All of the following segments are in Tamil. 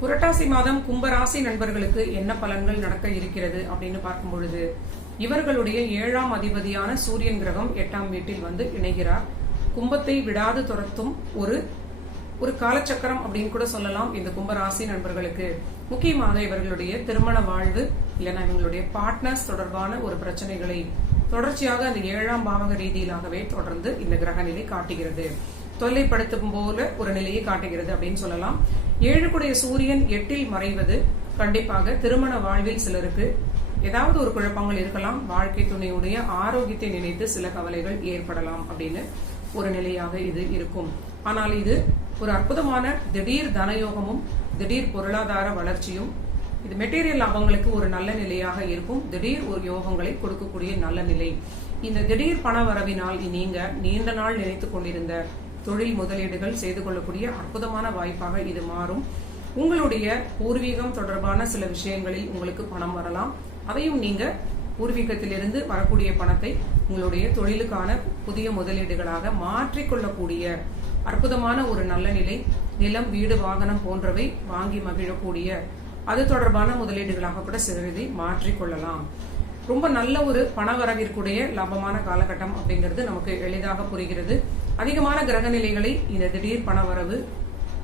புரட்டாசி மாதம் கும்பராசி நண்பர்களுக்கு என்ன பலன்கள் நடக்க இருக்கிறது அப்படின்னு பார்க்கும் பொழுது, இவர்களுடைய 7ஆம் அதிபதியான சூரியன் கிரகம் 8ஆம் வீட்டில் வந்து இணைகிறார். கும்பத்தை விடாது துரத்தும் ஒரு காலச்சக்கரம் அப்படின்னு கூட சொல்லலாம் இந்த கும்பராசி நண்பர்களுக்கு. முக்கியமாக இவர்களுடைய திருமண வாழ்வு இல்லைன்னா இவங்களுடைய பார்ட்னர்ஸ் தொடர்பான ஒரு பிரச்சனைகளை தொடர்ச்சியாக அந்த 7ஆம் பாவக ரீதியிலாகவே தொடர்ந்து இந்த கிரக நிலை காட்டுகிறது. தொல்லைப்படுத்தும் போல ஒரு நிலையை காட்டுகிறது அப்படின்னு சொல்லலாம். 7 சூரியன் 8இல் மறைவது கண்டிப்பாக திருமண வாழ்வில் சிலருக்கு ஏதாவது ஒரு குழப்பங்கள் இருக்கலாம். வாழ்க்கை துணையுடைய ஆரோக்கியத்தை நினைத்து சில கவலைகள் ஏற்படலாம் அப்படின்னு ஒரு நிலையாக இது இருக்கும். ஆனால் இது ஒரு அற்புதமான திடீர் தனயோகமும் திடீர் பொருளாதார வளர்ச்சியும், இது மெட்டீரியல் லாபங்களுக்கு ஒரு நல்ல நிலையாக இருக்கும். திடீர் ஒரு யோகங்களை கொடுக்கக்கூடிய நல்ல நிலை. இந்த திடீர் பண வரவினால் நீங்க நீண்ட நாள் நினைத்துக் கொண்டிருந்த தொழில் முதலீடுகள் செய்து கொள்ளக்கூடிய அற்புதமான வாய்ப்பாக இது மாறும். உங்களுடைய பூர்வீகம் தொடர்பான சில விஷயங்களில் உங்களுக்கு பணம் வரலாம். அதையும் நீங்க பூர்வீகத்திலிருந்து வரக்கூடிய பணத்தை உங்களுடைய தொழிலுக்கான புதிய முதலீடுகளாக மாற்றிக்கொள்ளக்கூடிய அற்புதமான ஒரு நல்ல நிலை. நிலம், வீடு, வாகனம் போன்றவை வாங்கி மகிழக்கூடிய அது தொடர்பான முதலீடுகளாக கூட சிறிதை மாற்றிக்கொள்ளலாம். ரொம்ப நல்ல ஒரு பண வரவிற்குடைய லாபமான காலகட்டம் அப்படிங்கிறது நமக்கு எளிதாக புரிகிறது. அதிகமான கிரக நிலைகளை இந்த திடீர் பண வரவு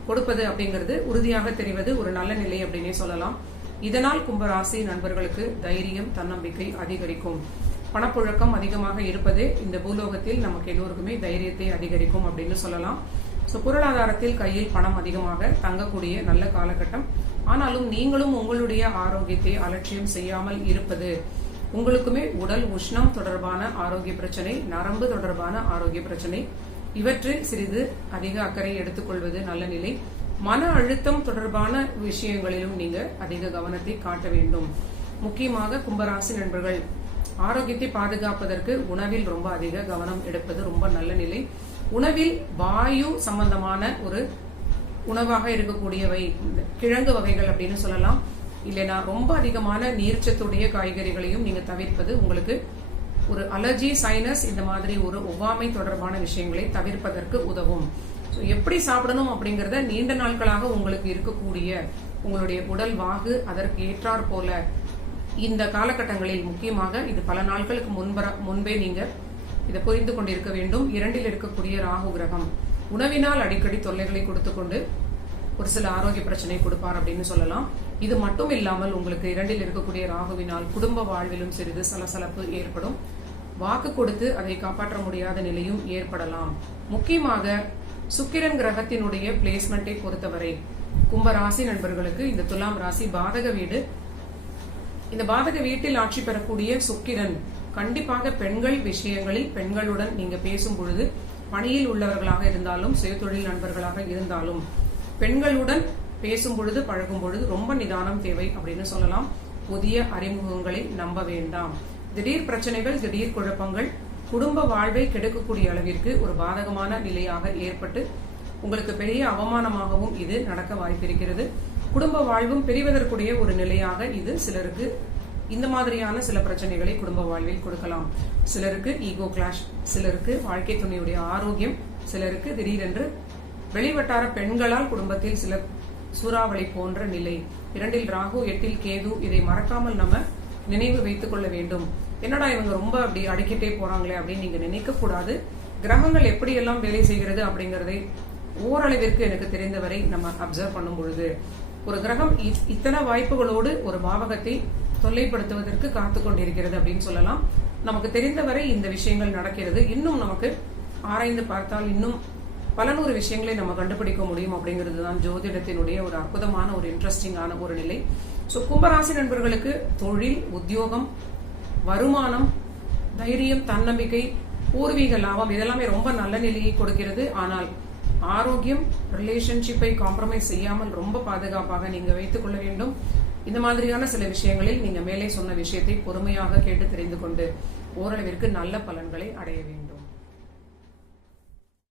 கொடுப்பது அப்படிங்கிறது உறுதியாக தெரிவது ஒரு நல்ல நிலை அப்படின்னே சொல்லலாம். இதனால் கும்பராசி நண்பர்களுக்கு தைரியம், தன்னம்பிக்கை அதிகரிக்கும். பணப்புழக்கம் அதிகமாக இருப்பதே இந்த பூலோகத்தில் நமக்கு எல்லோருக்குமே தைரியத்தை அதிகரிக்கும் அப்படின்னு சொல்லலாம். பொருளாதாரத்தில் கையில் பணம் அதிகமாக தங்கக்கூடிய நல்ல காலகட்டம். ஆனாலும் நீங்களும் உங்களுடைய ஆரோக்கியத்தை அலட்சியம் செய்யாமல் இருப்பது, உங்களுக்குமே உடல் உஷ்ணம் தொடர்பான ஆரோக்கிய பிரச்சனை, நரம்பு தொடர்பான ஆரோக்கிய பிரச்சனை, இவற்றில் சிறிது அதிக அக்கறை எடுத்துக்கொள்வது நல்ல நிலை. மன அழுத்தம் தொடர்பான விஷயங்களிலும் நீங்க அதிக கவனத்தை காட்ட வேண்டும். முக்கியமாக கும்பராசி நண்பர்கள் ஆரோக்கியத்தை பாதுகாப்பதற்கு உணவில் ரொம்ப அதிக கவனம் எடுப்பது ரொம்ப நல்ல நிலை. உணவில் வாயு சம்பந்தமான ஒரு உணவாக இருக்கக்கூடியவை கிழங்கு வகைகள் அப்படின்னு சொல்லலாம். இல்லைன்னா ரொம்ப அதிகமான நீர்ச்சத்துடைய காய்கறிகளையும் நீங்க தவிர்ப்பது உங்களுக்கு ஒரு அலர்ஜி, சைனஸ் இந்த மாதிரி ஒரு ஒவ்வாமை தொடர்பான விஷயங்களை தவிர்ப்பதற்கு உதவும். எப்படி சாப்பிடணும் அப்படிங்கறத நீண்ட நாட்களாக உங்களுக்கு இருக்கக்கூடிய உங்களுடைய உடல் வாகு அதற்கு ஏற்றாற் போல இந்த காலகட்டங்களில், முக்கியமாக இது பல நாட்களுக்கு முன்பே நீங்க இதை புரிந்து கொண்டிருக்க வேண்டும். 2இல் இருக்கக்கூடிய ராகு கிரகம் உணவினால் அடிக்கடி தொல்லைகளை கொடுத்துக்கொண்டு ஒரு சில ஆரோக்கிய பிரச்சனை கொடுப்பார் அப்படின்னு சொல்லலாம். இது மட்டும் இல்லாமல் உங்களுக்கு 2இல் இருக்கக்கூடிய ராகுவினால் குடும்ப வாழ்விலும் சிறிது சலசலப்பு ஏற்படும். வாக்கு கொடுத்து அதை காப்பாற்ற முடியாத நிலையும் ஏற்படலாம். முக்கியமாக சுக்கிரன் கிரகத்தினுடைய பிளேஸ்மெண்டை பொறுத்தவரை கும்பராசி நண்பர்களுக்கு இந்த துலாம் ராசி பாதக வீடு. இந்த பாதக வீட்டில் ஆட்சி பெறக்கூடிய சுக்கிரன் கண்டிப்பாக பெண்கள் விஷயங்களில் பெண்களுடன் நீங்க பேசும் பொழுது, பணியில் உள்ளவர்களாக இருந்தாலும் சுயதொழில் நண்பர்களாக இருந்தாலும் பெண்களுடன் பேசும் பொழுது பழகும் பொழுது ரொம்ப நிதானம் தேவை அப்படின்னு சொல்லலாம். புதிய அறிமுகங்களை நம்ப வேண்டாம். திடீர் பிரச்சனைகள், திடீர் குழப்பங்கள் குடும்ப வாழ்வை கெடுக்கக்கூடிய அளவிற்கு ஒரு பாதகமான நிலையாக ஏற்பட்டு உங்களுக்கு பெரிய அவமானமாகவும் இது நடக்க வாய்ப்பிருக்கிறது. குடும்ப வாழ்வும் பிரிவதற்குரிய ஒரு நிலையாக இது சிலருக்கு இந்த மாதிரியான சில பிரச்சனைகளை குடும்ப வாழ்வில் கொடுக்கலாம். சிலருக்கு ஈகோ கிளாஷ், சிலருக்கு வாழ்க்கை துணையுடைய ஆரோக்கியம், சிலருக்கு திடீரென்று வெளிவட்டார பெண்களால் குடும்பத்தில் சில சூறாவளி போன்ற நிலை. 2இல் ராகு, 8இல் கேது, இதை மறக்காமல் நம்ம நினைவு வைத்துக் கொள்ள வேண்டும். என்னடா இவங்க ரொம்ப அப்படி அடிக்கிட்டே போறாங்களே அப்படின்னு நீங்க நினைக்க கூடாது. கிரகங்கள் எப்படியெல்லாம் வேலை செய்கிறது அப்படிங்கறதை ஓரளவிற்கு எனக்கு தெரிந்தவரை நம்ம அப்சர்வ் பண்ணும் பொழுது, ஒரு கிரகம் இத்தனை வாய்ப்புகளோடு ஒரு பாவகத்தை தொல்லைப்படுத்துவதற்கு காத்து கொண்டிருக்கிறது அப்படின்னு சொல்லலாம். நமக்கு தெரிந்தவரை இந்த விஷயங்கள் நடக்கிறது. இன்னும் நமக்கு ஆராய்ந்து பார்த்தால் இன்னும் பல நூறு விஷயங்களை நம்ம கண்டுபிடிக்க முடியும் அப்படிங்கிறது தான் ஜோதிடத்தினுடைய ஒரு அற்புதமான ஒரு இன்ட்ரெஸ்டிங்கான ஒரு நிலை. கும்பராசி நண்பர்களுக்கு தொழில், உத்தியோகம், வருமானம், தைரியம், தன்னம்பிக்கை, பூர்வீக லாபம் இதெல்லாமே ரொம்ப நல்ல நிலையை கொடுக்கிறது. ஆனால் ஆரோக்கியம், ரிலேஷன்ஷிப்பை காம்ப்ரமைஸ் செய்யாமல் ரொம்ப பாதுகாப்பாக நீங்க வைத்துக் கொள்ள வேண்டும். இந்த மாதிரியான சில விஷயங்களில் நீங்க மேலே சொன்ன விஷயத்தை பொறுமையாக கேட்டு தெரிந்து கொண்டு ஓரளவிற்கு நல்ல பலன்களை அடைய வேண்டும்.